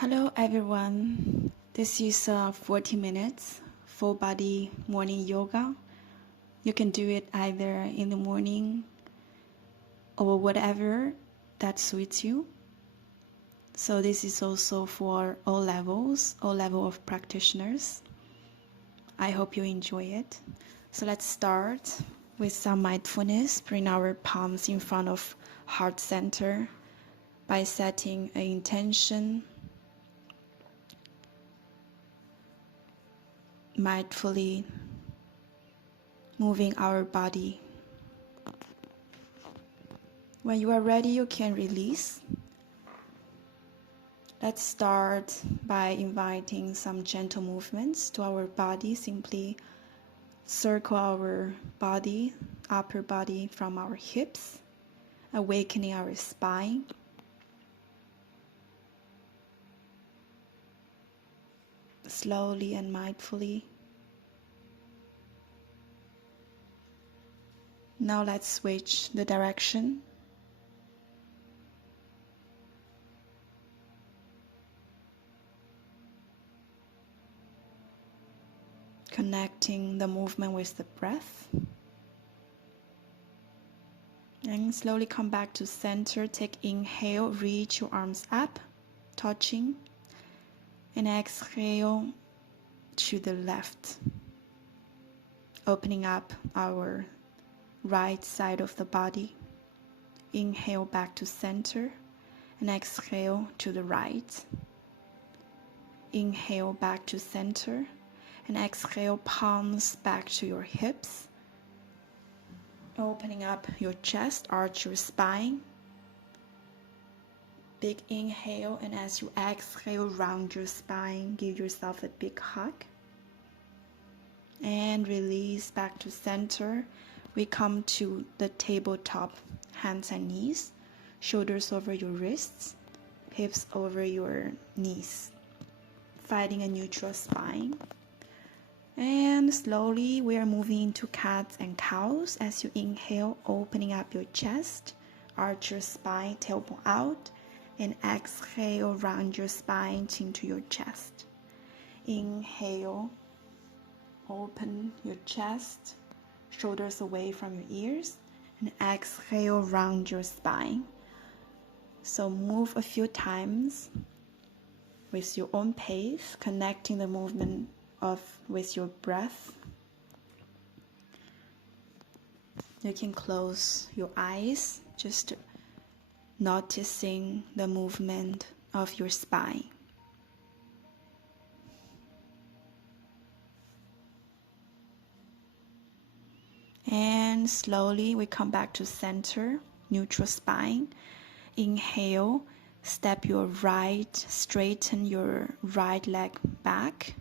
Hello everyone, this is 40 minutes full body morning yoga. You can do it either in the morning or whatever that suits you. So this is also for all levels of practitioners. I hope you enjoy it. So let's start with some mindfulness. Bring our palms in front of heart center by setting an intention. Mindfully moving our body. When you are ready, you can release. Let's start by inviting some gentle movements to our body. Simply circle our body, upper body from our hips, awakening our spine. Slowly and mindfully. Now let's switch the direction. Connecting the movement with the breath. And slowly come back to center. Take inhale, reach your arms up, touching. And exhale to the left. Opening up our right side of the body. Inhale back to center. And exhale to the right. Inhale back to center. And exhale, palms back to your hips. Opening up your chest, arch your spine. Big inhale, and as you exhale, round your spine. Give yourself a big hug. And release back to center. We come to the tabletop, hands and knees. Shoulders over your wrists. Hips over your knees. Finding a neutral spine. And slowly we are moving into cats and cows. As you inhale, opening up your chest, arch your spine, tailbone out, and exhale, round your spine into your chest. Inhale, open your chest, shoulders away from your ears, and exhale, round your spine. So move a few times with your own pace, connecting the movement with your breath. You can close your eyes, just noticing the movement of your spine. And slowly we come back to center, neutral spine. Inhale, step your right, straighten your right leg back.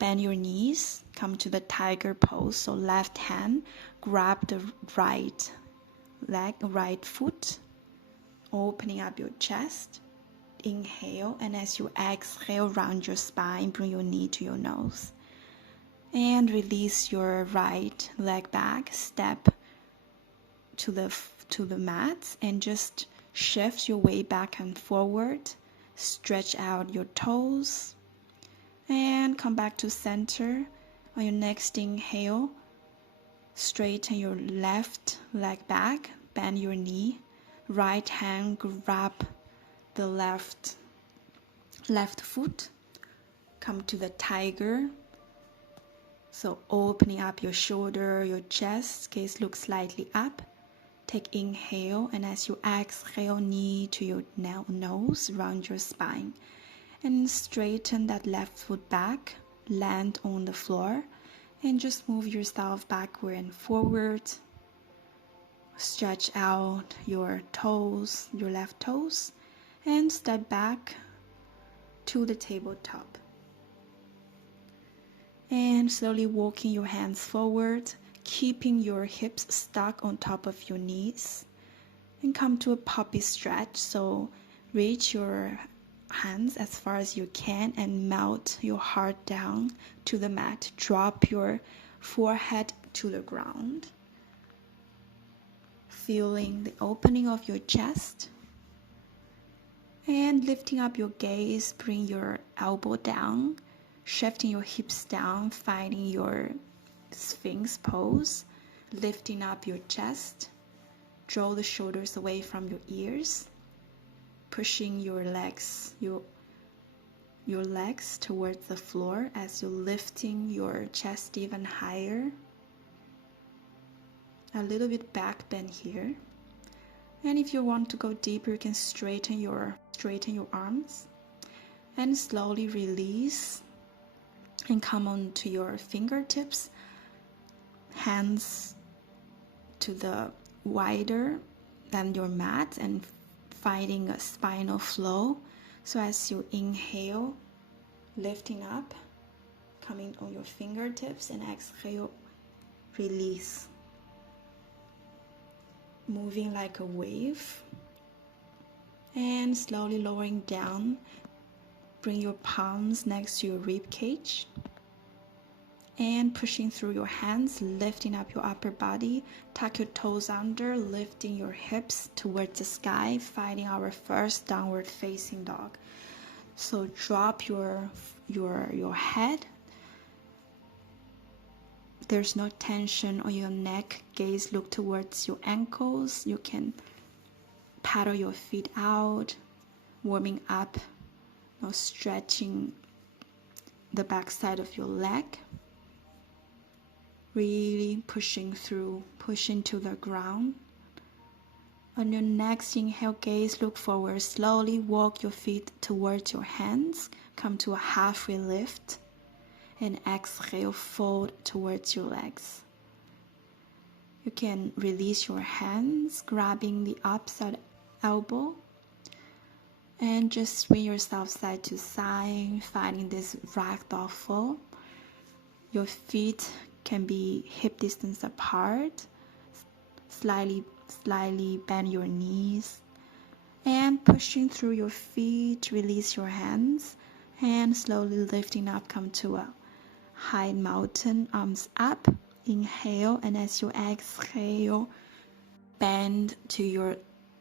Bend your knees, come to the tiger pose. So left hand, grab the right leg, right foot, opening up your chest. Inhale, and as you exhale, round your spine, bring your knee to your nose. And release your right leg back, step to the mat, and just shift your weight back and forward. Stretch out your toes. And come back to center. On your next inhale, straighten your left leg back, bend your knee, right hand grab the left foot, come to the tiger. So opening up your shoulder, your chest, gaze look slightly up. Take inhale, and as you exhale, knee to your nose, round your spine. And straighten that left foot back, land on the floor, and just move yourself backward and forward. Stretch out your toes, your left toes, and step back to the tabletop. And slowly walking your hands forward, keeping your hips stuck on top of your knees, and come to a puppy stretch. So reach your hands as far as you can and melt your heart down to the mat. Drop your forehead to the ground. Feeling the opening of your chest. And lifting up your gaze, bring your elbow down, shifting your hips down, finding your Sphinx pose, lifting up your chest, draw the shoulders away from your ears, pushing your legs towards the floor as you're lifting your chest even higher. A little bit back bend here. And if you want to go deeper, you can straighten your arms and slowly release and come on to your fingertips, hands to the wider than your mat and finding a spinal flow. So as you inhale, lifting up, coming on your fingertips, and exhale, release. Moving like a wave. And slowly lowering down, bring your palms next to your rib cage. And pushing through your hands, lifting up your upper body, tuck your toes under, lifting your hips towards the sky, finding our first downward facing dog. So drop your head. There's no tension on your neck. Gaze look towards your ankles. You can paddle your feet out, warming up, stretching the back side of your leg. Really pushing through, pushing to the ground. On your next inhale, gaze look forward. Slowly walk your feet towards your hands. Come to a halfway lift. And exhale, fold towards your legs. You can release your hands, grabbing the opposite elbow. And just swing yourself side to side, finding this ragdoll flow. Your feet can be hip distance apart. Slightly bend your knees. And pushing through your feet, release your hands. And slowly lifting up, come to a high mountain, arms up. Inhale, and as you exhale, bend to your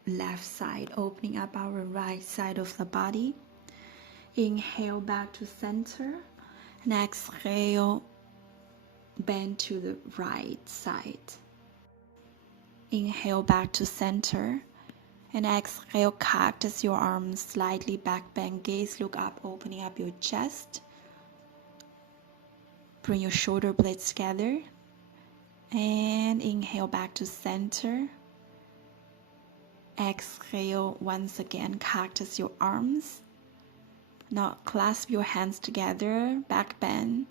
left side, opening up our right side of the body. Inhale back to center, and exhale, bend to the right side. Inhale back to center, and exhale, cactus your arms slightly back bend, gaze look up, opening up your chest. Bring your shoulder blades together, and inhale back to center. Exhale once again, cactus your arms. Now clasp your hands together, back bend.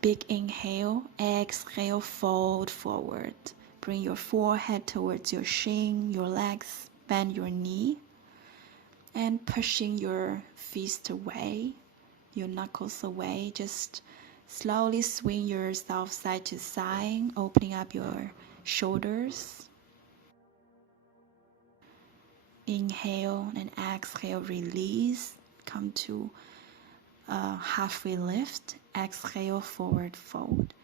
Big inhale, exhale, fold forward. Bring your forehead towards your shin, your legs, bend your knee. And pushing your fist away, your knuckles away. Just slowly swing yourself side to side, opening up your shoulders. Inhale and exhale, release. Come to a halfway lift. Exhale, forward fold.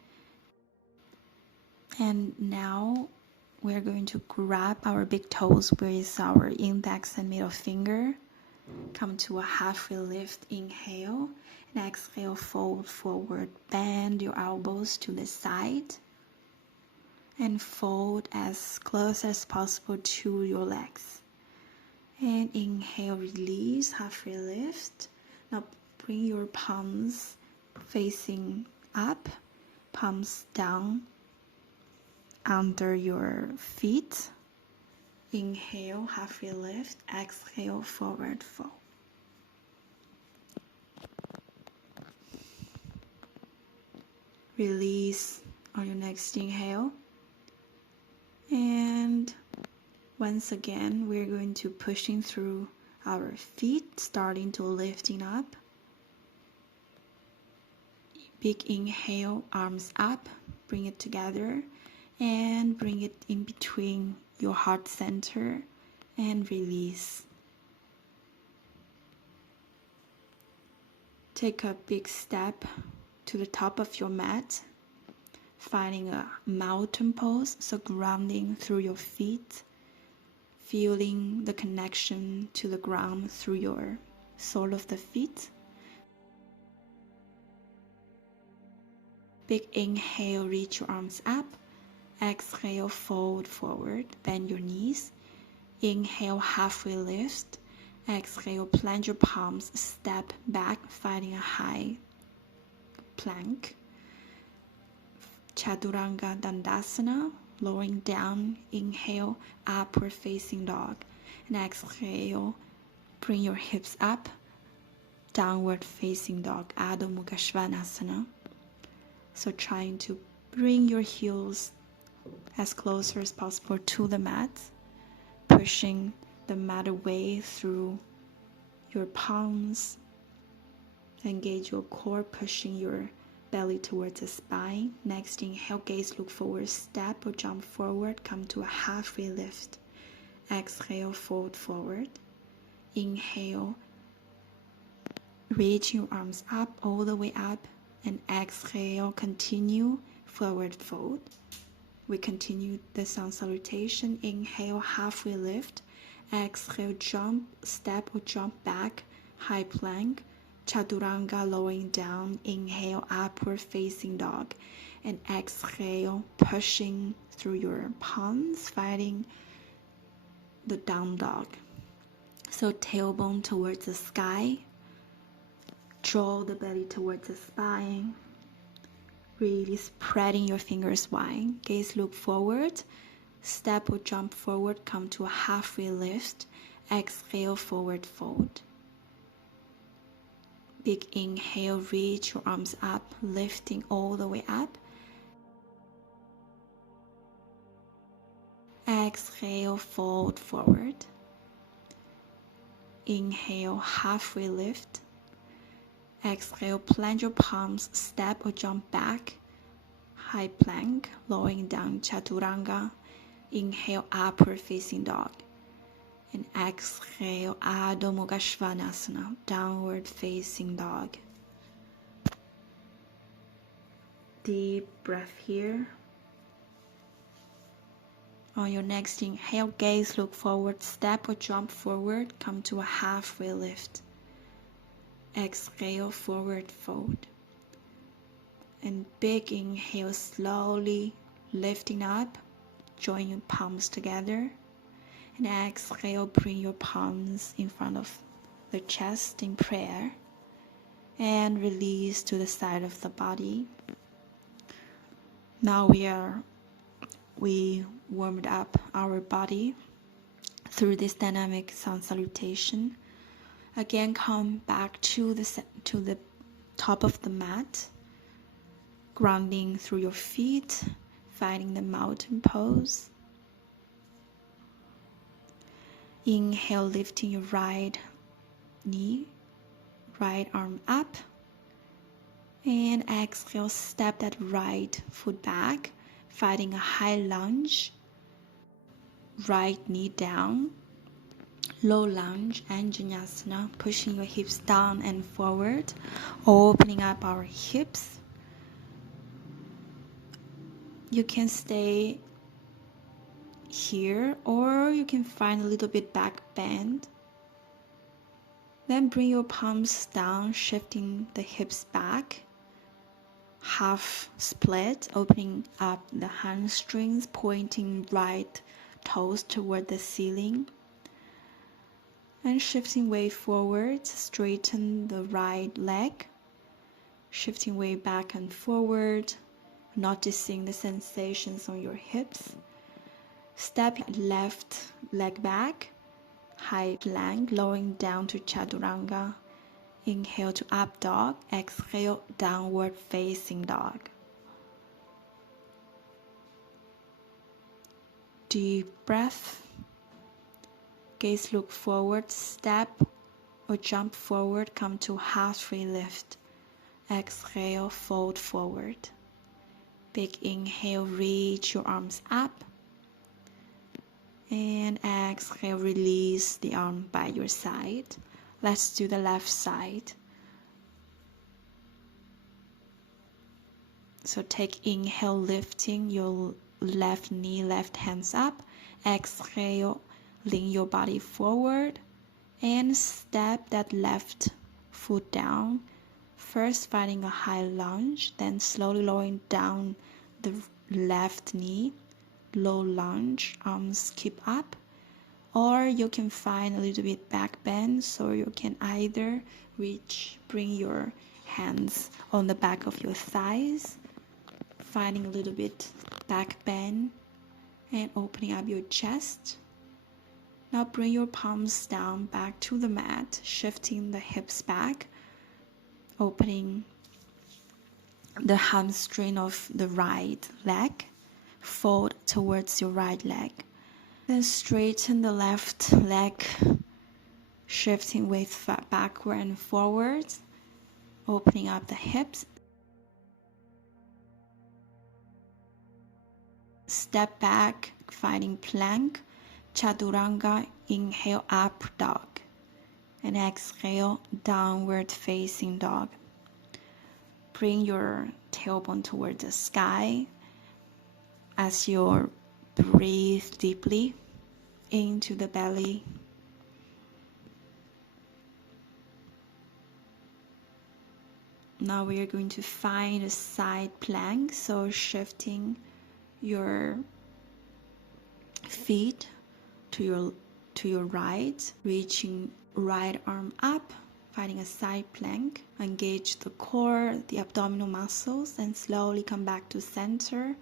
And now we're going to grab our big toes with our index and middle finger. Come to a halfway lift. Inhale and exhale, fold forward. Bend your elbows to the side and fold as close as possible to your legs. And inhale, release, halfway lift. Now bring your palms facing up, palms down under your feet. Inhale, halfway lift. Exhale, forward fold. Release on your next inhale. And once again, we're going to pushing through our feet, starting to lifting up. Big inhale, arms up, bring it together, and bring it in between your heart center, and release. Take a big step to the top of your mat, finding a mountain pose, so grounding through your feet. feeling the connection to the ground through your sole of the feet. Big inhale, reach your arms up. Exhale, fold forward, bend your knees. Inhale, halfway lift. Exhale, plant your palms, step back, finding a high plank. Chaturanga Dandasana, lowering down. Inhale, upward facing dog. And exhale, bring your hips up. Downward facing dog, Adho Mukha Svanasana. So trying to bring your heels as closer as possible to the mat, pushing the mat away through your palms. Engage your core, pushing your belly towards the spine. Next, inhale, gaze look forward, step or jump forward, come to a halfway lift. Exhale, fold forward. Inhale, reach your arms up, all the way up, and exhale, continue forward fold. We continue the sun salutation. Inhale, halfway lift. Exhale, jump, step or jump back, high plank. Chaturanga, lowering down. Inhale, upward facing dog. And exhale, pushing through your palms, finding the down dog. So tailbone towards the sky. Draw the belly towards the spine. Really spreading your fingers wide. Gaze look forward. Step or jump forward, come to a halfway lift. Exhale, forward fold. Big inhale, reach your arms up, lifting all the way up. Exhale, fold forward. Inhale, halfway lift. Exhale, plant your palms, step or jump back, high plank, lowering down, Chaturanga. Inhale, upward facing dog. And exhale, Adho Mukha Svanasana, downward facing dog. Deep breath here. On your next inhale, gaze look forward, step or jump forward, come to a halfway lift. Exhale, forward fold. And big inhale, slowly lifting up, join your palms together. And exhale, bring your palms in front of the chest in prayer. And release to the side of the body. Now we warmed up our body through this dynamic sun salutation. Again, come back to the top of the mat, grounding through your feet, finding the mountain pose. Inhale, lifting your right knee, right arm up. And exhale, step that right foot back, finding a high lunge. Right knee down. Low lunge and Vinyasa, pushing your hips down and forward, opening up our hips. You can stay here or you can find a little bit back bend. Then bring your palms down, shifting the hips back. Half split, opening up the hamstrings, pointing right toes toward the ceiling. And shifting way forward, straighten the right leg. Shifting way back and forward, noticing the sensations on your hips. Step left leg back, high plank, lowering down to Chaturanga. Inhale to up dog, exhale, downward facing dog. Deep breath. Gaze look forward, step or jump forward, come to halfway lift. Exhale, fold forward. Big inhale, reach your arms up. And exhale, release the arm by your side. Let's do the left side. So take inhale, lifting your left knee, left hands up. Exhale, lean your body forward and step that left foot down. First finding a high lunge, then slowly lowering down the left knee, low lunge, arms keep up. Or you can find a little bit back bend, so you can either bring your hands on the back of your thighs, finding a little bit back bend and opening up your chest. Now bring your palms down back to the mat, shifting the hips back, opening the hamstring of the right leg, fold towards your right leg. Then straighten the left leg, shifting weight backward and forward, opening up the hips. Step back, finding plank, chaturanga, inhale up dog, and exhale downward facing dog. Bring your tailbone toward the sky as you breathe deeply into the belly. Now we are going to find a side plank, so shifting your feet to your right, reaching right arm up, finding a side plank. Engage the core, the abdominal muscles, and slowly come back to center.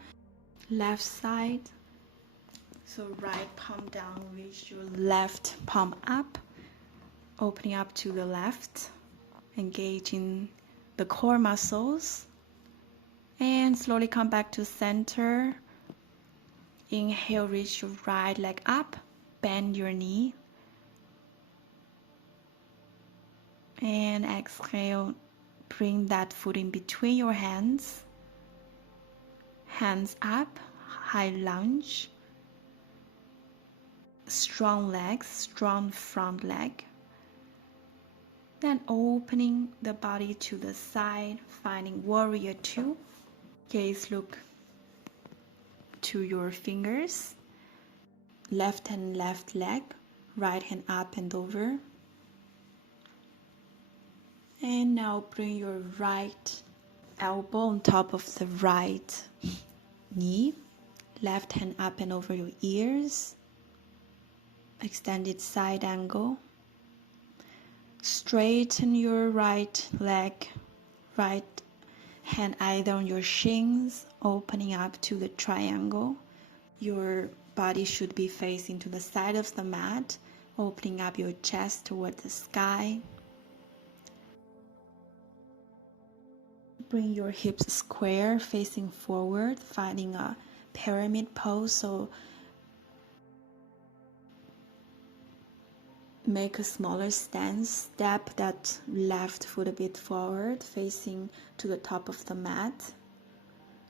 Left side, so right palm down, reach your left palm up, opening up to the left, engaging the core muscles, and slowly come back to center. Inhale, reach your right leg up, bend your knee, and exhale, bring that foot in between your hands, hands up, high lunge, strong legs, strong front leg. Then opening the body to the side, finding warrior two. Gaze look to your fingers, left hand, left leg, right hand up and over. And now bring your right elbow on top of the right knee, left hand up and over your ears, extended side angle. Straighten your right leg, right hand either on your shins, opening up to the triangle. Your body should be facing to the side of the mat, opening up your chest toward the sky. Bring your hips square, facing forward, finding a pyramid pose. So make a smaller stance, step that left foot a bit forward, facing to the top of the mat,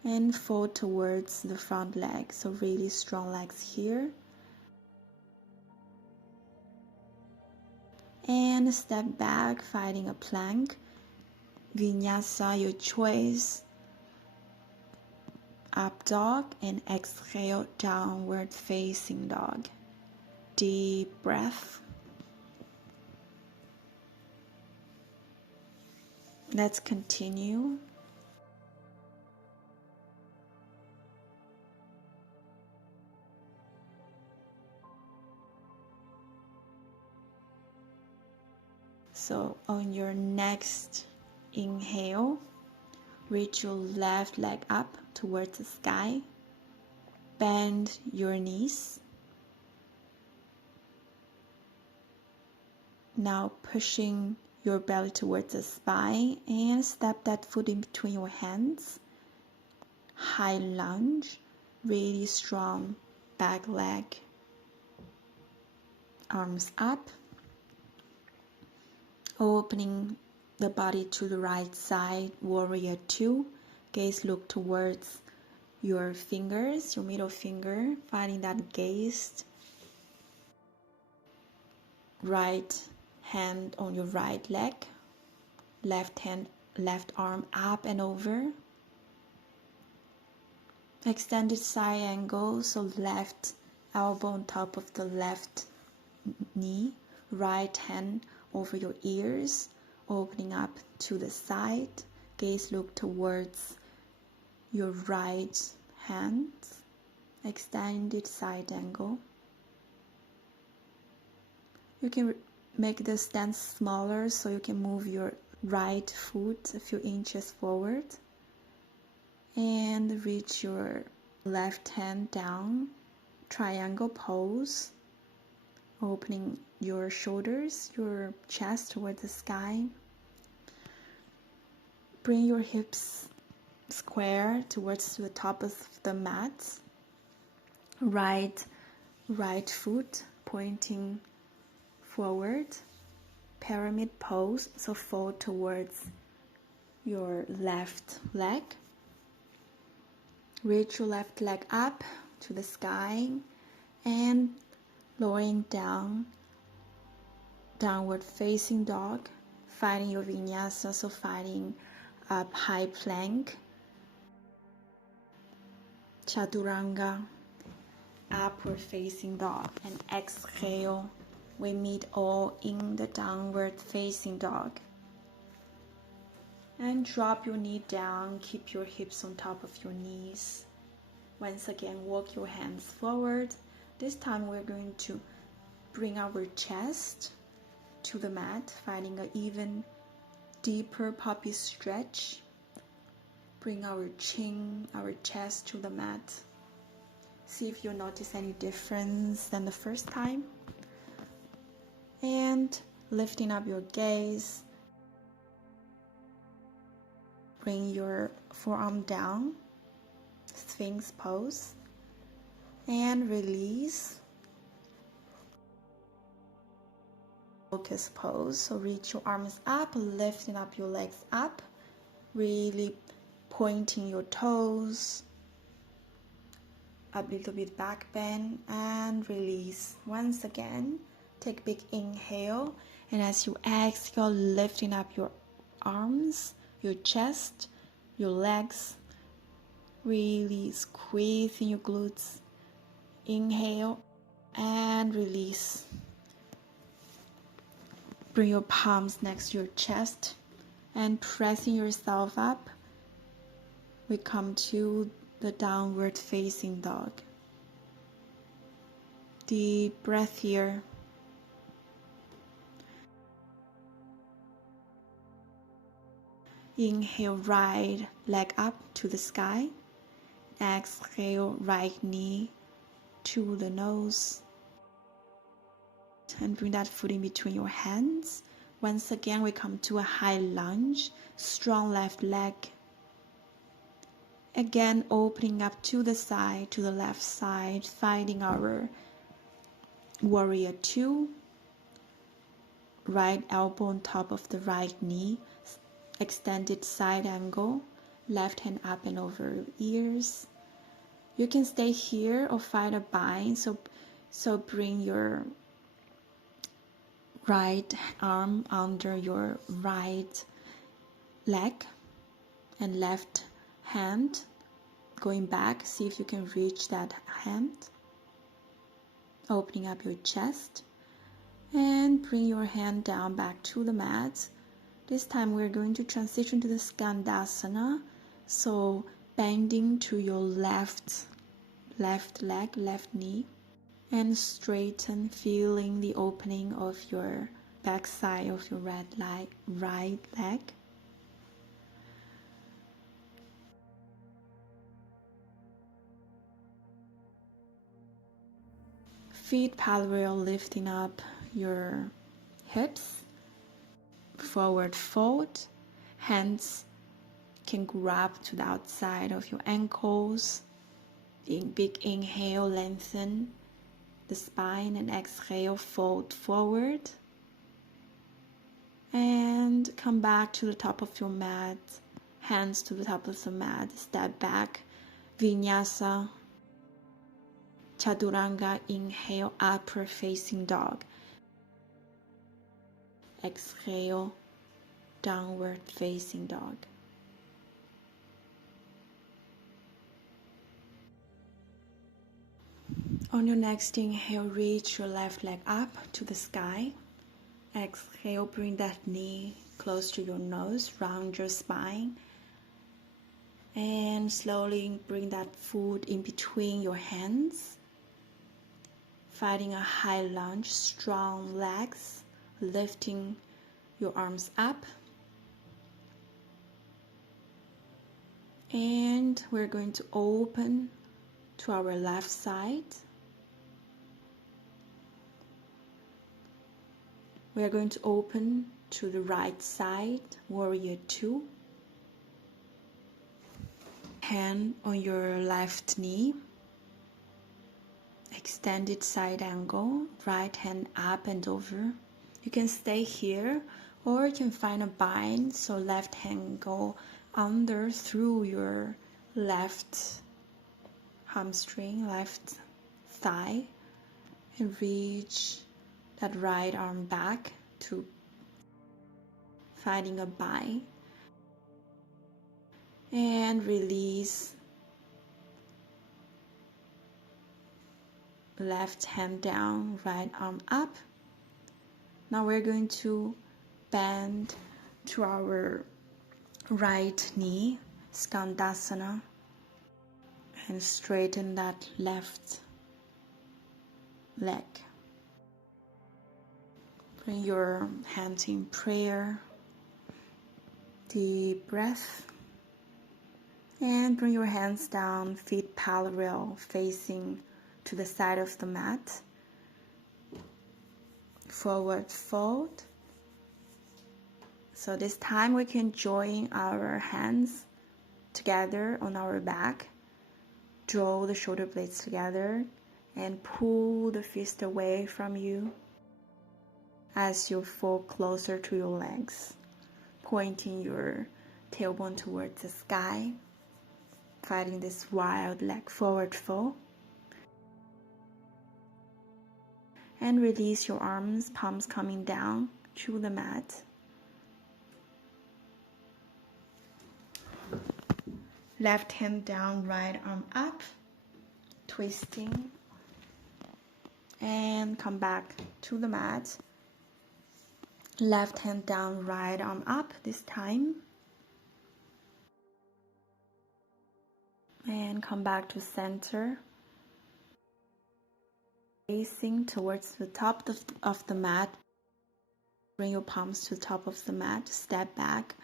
and fold towards the front leg. So really strong legs here. And step back, finding a plank. Vinyasa, your choice. Up dog and exhale, downward facing dog. Deep breath. Let's continue. So on your next inhale, reach your left leg up towards the sky. Bend your knees. Now pushing your belly towards the spine and step that foot in between your hands. High lunge, really strong back leg. Arms up. Opening the body to the right side, warrior two. Gaze look towards your fingers, your middle finger, finding that gaze. Right hand on your right leg, left arm up and over. Extended side angle, so left elbow on top of the left knee, right hand over your ears, opening up to the side, gaze look towards your right hand, extended side angle. You can make the stance smaller so you can move your right foot a few inches forward and reach your left hand down, triangle pose, opening your shoulders, your chest towards the sky. Bring your hips square towards the top of the mat. Right foot pointing forward. Pyramid pose, so fold towards your left leg. Reach your left leg up to the sky and lowering down, downward facing dog, finding your vinyasa, so finding up high plank, chaturanga, upward facing dog, and exhale, we meet all in the downward facing dog. And drop your knee down, keep your hips on top of your knees. Once again, walk your hands forward. This time we're going to bring our chest to the mat, finding an even deeper puppy stretch. Bring our chin, our chest to the mat. See if you notice any difference than the first time. And lifting up your gaze. Bring your forearm down, Sphinx pose, and release. Focus pose, so reach your arms up, lifting up your legs up, really pointing your toes, a little bit back bend, and release. Once again, take a big inhale, and as you exhale, lifting up your arms, your chest, your legs, really squeezing your glutes. Inhale and release. Bring your palms next to your chest and pressing yourself up, we come to the downward facing dog. Deep breath here. Inhale, right leg up to the sky. Exhale, right knee to the nose. And bring that foot in between your hands. Once again, we come to a high lunge. Strong left leg. Again, opening up to the side, to the left side, finding our warrior two. Right elbow on top of the right knee. Extended side angle. Left hand up and over your ears. You can stay here or find a bind. So bring your right arm under your right leg and left hand going back. See if you can reach that hand. Opening up your chest and bring your hand down back to the mat. This time we're going to transition to the Skandasana. So bending to your left leg, left knee, and straighten, feeling the opening of your back side of your right leg. Feet parallel, lifting up your hips. Forward fold. Hands can grab to the outside of your ankles. Big inhale, lengthen the spine, and exhale, fold forward. And come back to the top of your mat. Hands to the top of the mat. Step back. Vinyasa. Chaturanga. Inhale, upward facing dog. Exhale, downward facing dog. On your next inhale, reach your left leg up to the sky. Exhale, bring that knee close to your nose, round your spine. And slowly bring that foot in between your hands. Finding a high lunge, strong legs, lifting your arms up. And we're going to open to our left side. We are going to open to the right side, warrior 2. Hand on your left knee. Extended side angle, right hand up and over. You can stay here or you can find a bind, so left hand go under through your left hamstring, left thigh, and reach that right arm back to finding a bind. And release. Left hand down, right arm up. Now we're going to bend to our right knee, Skandasana, and straighten that left leg. Bring your hands in prayer. Deep breath. And bring your hands down, feet parallel, facing to the side of the mat. Forward fold. So this time we can join our hands together on our back. Draw the shoulder blades together and pull the fist away from you as you fall closer to your legs, pointing your tailbone towards the sky, finding this wild leg forward fold. And release your arms, palms coming down to the mat. Left hand down, right arm up, twisting. And come back to the mat. Left hand down, right arm up this time. And come back to center. Facing towards the top of the mat. Bring your palms to the top of the mat. Step back,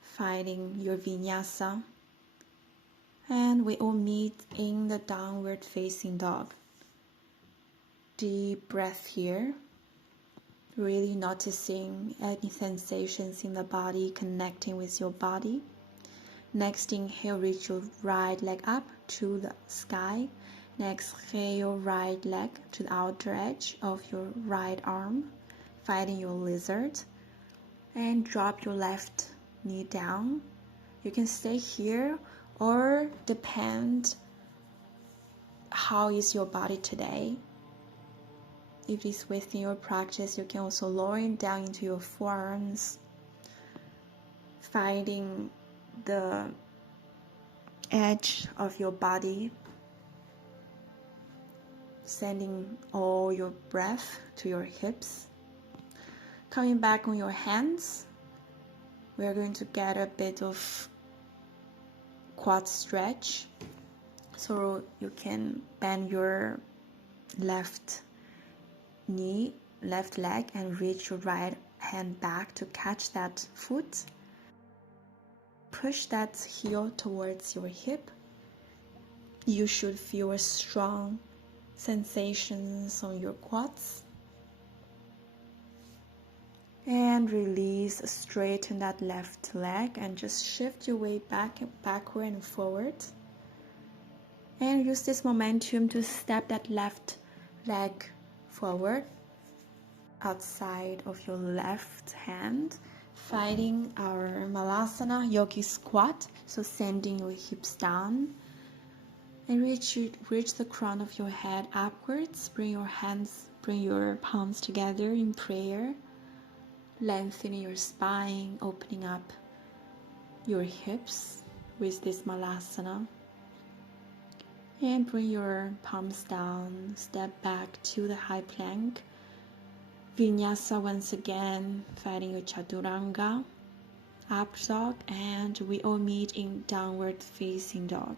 finding your Vinyasa. And we all meet in the downward facing dog. Deep breath here. Really noticing any sensations in the body, connecting with your body. Next inhale, reach your right leg up to the sky. Next, exhale, right leg to the outer edge of your right arm, finding your lizard. And drop your left knee down. You can stay here or depend how is your body today. If it's within your practice, you can also lower it down into your forearms, finding the edge of your body, sending all your breath to your hips. Coming back on your hands, we are going to get a bit of quad stretch, so you can bend your left knee, left leg, and reach your right hand back to catch that foot. Push that heel towards your hip. You should feel a strong sensations on your quads. And release, straighten that left leg and just shift your weight backward and forward. And use this momentum to step that left leg forward outside of your left hand, finding our Malasana yogi squat. So sending your hips down and reach the crown of your head upwards. Bring your palms together in prayer. Lengthening your spine, opening up your hips with this Malasana. And bring your palms down, step back to the high plank. Vinyasa once again, finding your chaturanga, up dog, and we all meet in downward facing dog.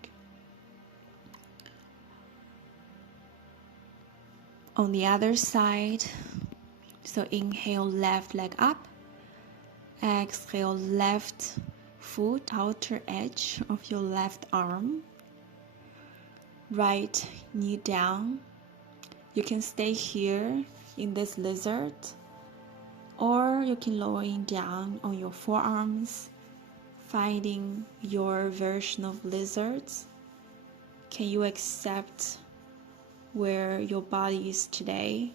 On the other side, so inhale left leg up, exhale left foot, outer edge of your left arm, right knee down. You can stay here in this lizard, or you can lower it down on your forearms, finding your version of lizards. Can you accept where your body is today?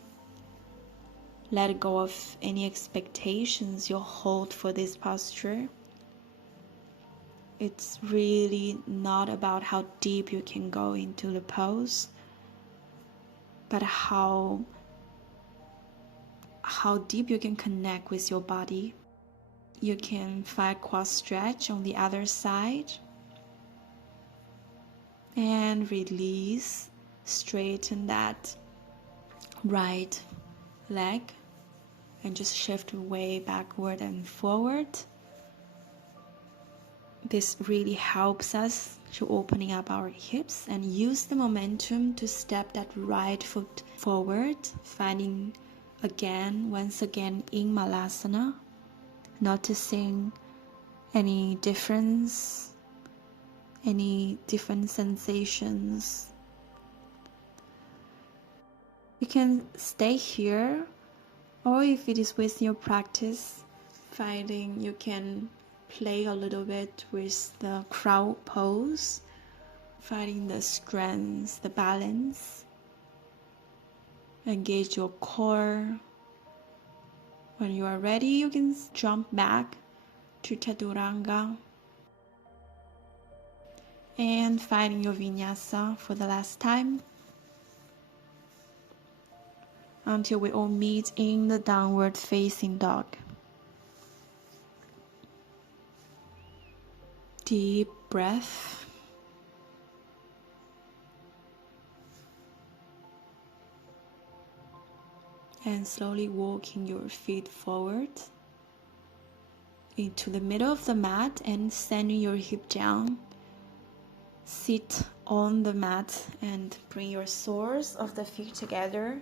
Let go of any expectations you hold for this posture. It's really not about how deep you can go into the pose, but how deep you can connect with your body. You can find quad stretch on the other side and release. Straighten that right leg and just shift way backward and forward. This really helps us to opening up our hips and use the momentum to step that right foot forward, finding once again in Malasana, noticing any different sensations. You can stay here, or if it is within your practice, finding you can play a little bit with the crow pose, finding the strength, the balance. Engage your core. When you are ready, you can jump back to Chaturanga and finding your Vinyasa for the last time until we all meet in the downward facing dog. Deep breath. And slowly walking your feet forward into the middle of the mat and sending your hip down. Sit on the mat and bring your soles of the feet together.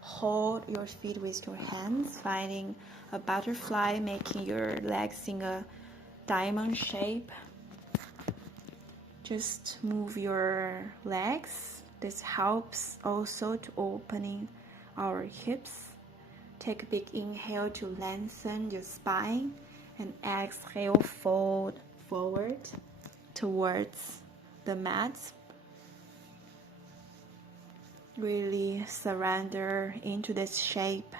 Hold your feet with your hands, finding a butterfly, making your legs in a diamond shape. Just move your legs. This helps also to opening our hips. Take a big inhale to lengthen your spine and exhale, fold forward towards the mat. Really surrender into this shape.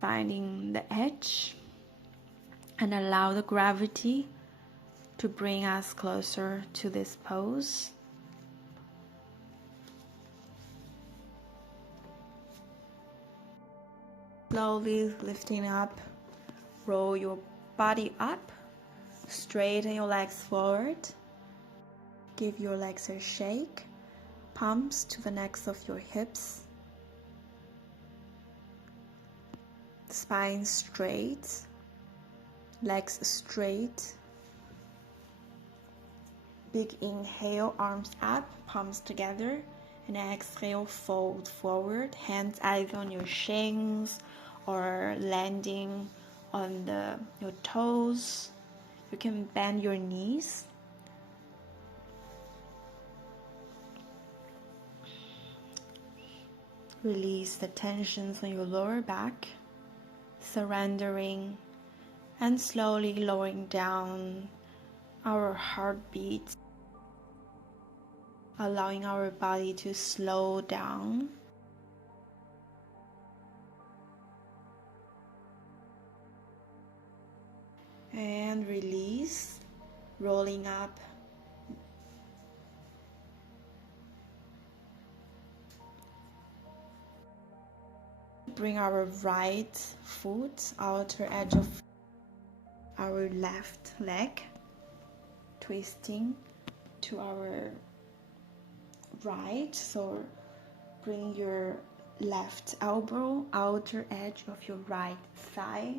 Finding the edge and allow the gravity to bring us closer to this pose. Slowly lifting up, roll your body up, straighten your legs forward, give your legs a shake, palms to the necks of your hips, spine straight, legs straight. Big inhale, arms up, palms together, and exhale, fold forward, hands either on your shins or landing on your toes. You can bend your knees. Release the tensions on your lower back, surrendering and slowly lowering down our heartbeat, allowing our body to slow down. And release, rolling up. Bring our right foot outer edge of our left leg, twisting to our right. So bring your left elbow, outer edge of your right thigh.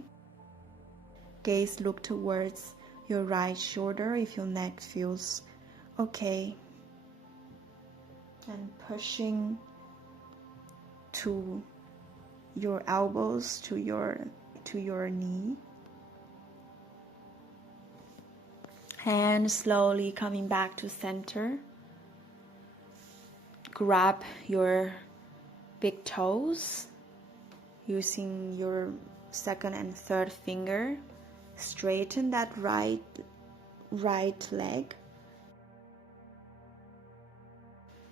Gaze look towards your right shoulder if your neck feels okay. And pushing to your elbows to your knee. And slowly coming back to center. Grab your big toes using your second and third finger. Straighten that right leg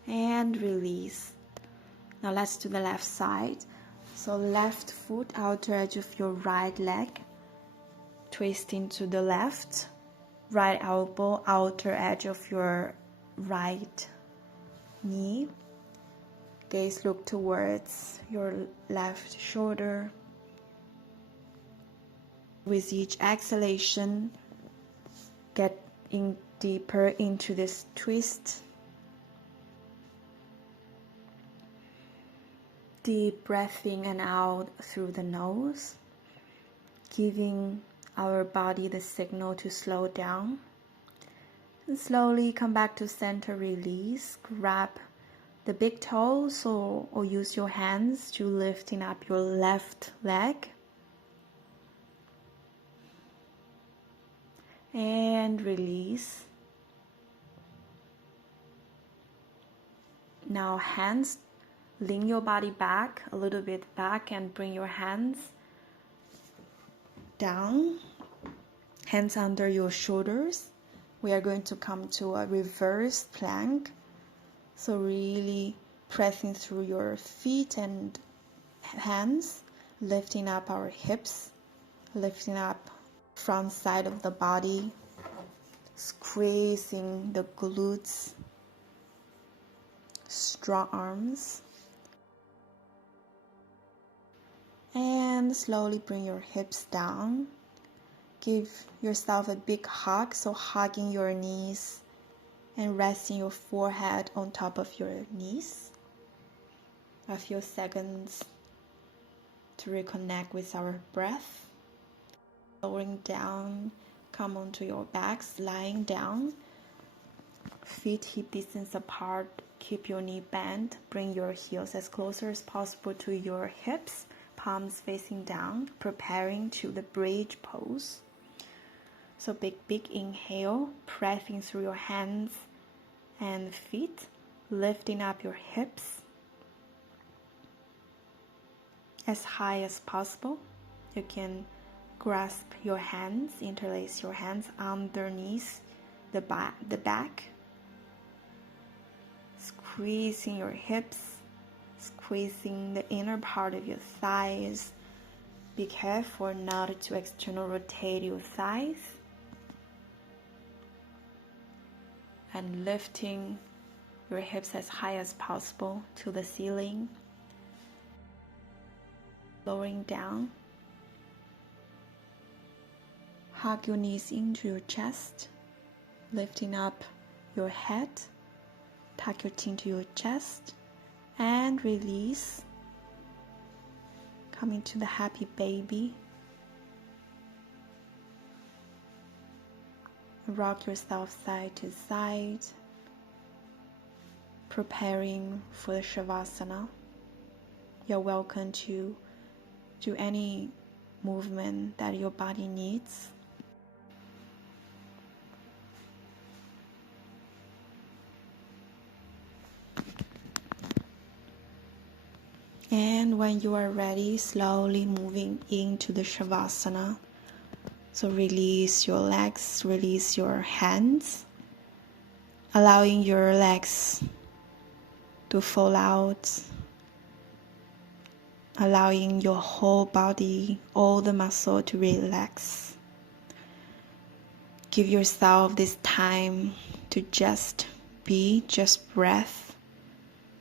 and release. Now let's do the left side. So left foot, outer edge of your right leg, twisting to the left. Right elbow, outer edge of your right knee. Gaze look towards your left shoulder. With each exhalation, get in deeper into this twist. Deep breath in and out through the nose, giving our body the signal to slow down. And slowly come back to center, release. Grab the big toes or use your hands to lifting up your left leg. And release. Now hands, lean your body back, a little bit back, and bring your hands down. Hands under your shoulders. We are going to come to a reverse plank. So really pressing through your feet and hands, lifting up our hips, lifting up front side of the body, squeezing the glutes, strong arms. And slowly bring your hips down. Give yourself a big hug, so hugging your knees and resting your forehead on top of your knees. A few seconds to reconnect with our breath. Lowering down, come onto your backs, lying down. Feet hip distance apart, keep your knee bent. Bring your heels as closer as possible to your hips, palms facing down, preparing to the bridge pose. So big inhale, breathing through your hands and feet, lifting up your hips as high as possible. You can grasp your hands, interlace your hands underneath the back, squeezing your hips, squeezing the inner part of your thighs. Be careful not to external rotate your thighs. And lifting your hips as high as possible to the ceiling. Lowering down. Hug your knees into your chest, lifting up your head. Tuck your chin to your chest and release. Coming to the happy baby. Rock yourself side to side, preparing for the Shavasana. You're welcome to do any movement that your body needs. And when you are ready, slowly moving into the Shavasana. So release your legs, release your hands, allowing your legs to fall out, allowing your whole body, all the muscle to relax. Give yourself this time to just be, just breath,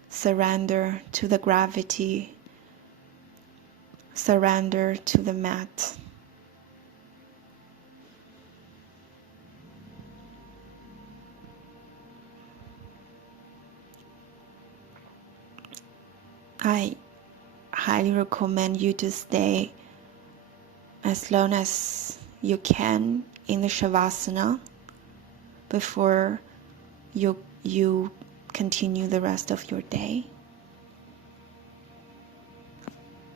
surrender to the gravity, surrender to the mat. I highly recommend you to stay as long as you can in the Shavasana before you continue the rest of your day.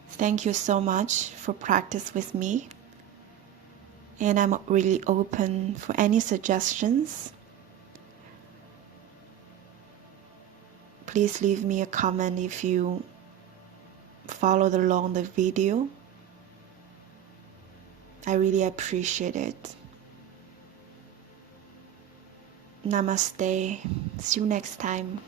Thank you so much for practice with me, and I'm really open for any suggestions. Please leave me a comment if you followed along the video. I really appreciate it. Namaste. See you next time.